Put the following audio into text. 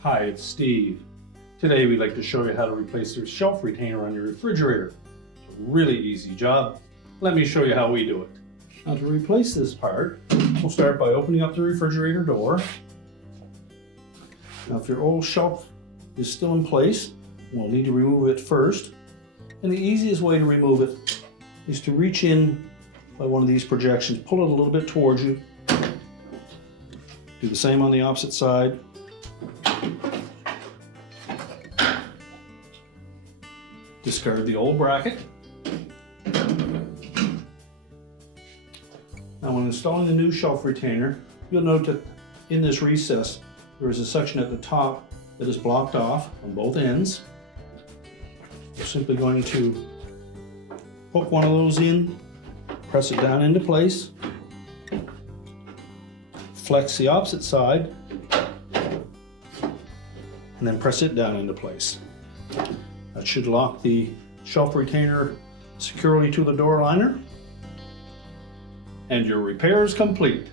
Hi, it's Steve. Today we'd like to show you how to replace the shelf retainer on your refrigerator. It's a really easy job. Let me show you how we do it. Now to replace this part, we'll start by opening up the refrigerator door. Now if your old shelf is still in place, we'll need to remove it first. And the easiest way to remove it is to reach in by one of these projections, pull it a little bit towards you. Do the same on the opposite side. Discard the old bracket. Now when installing the new shelf retainer, you'll note that in this recess there is a section at the top that is blocked off on both ends. We're simply going to hook one of those in, press it down into place, flex the opposite side, and then press it down into place. That should lock the shelf retainer securely to the door liner, and your repair is complete.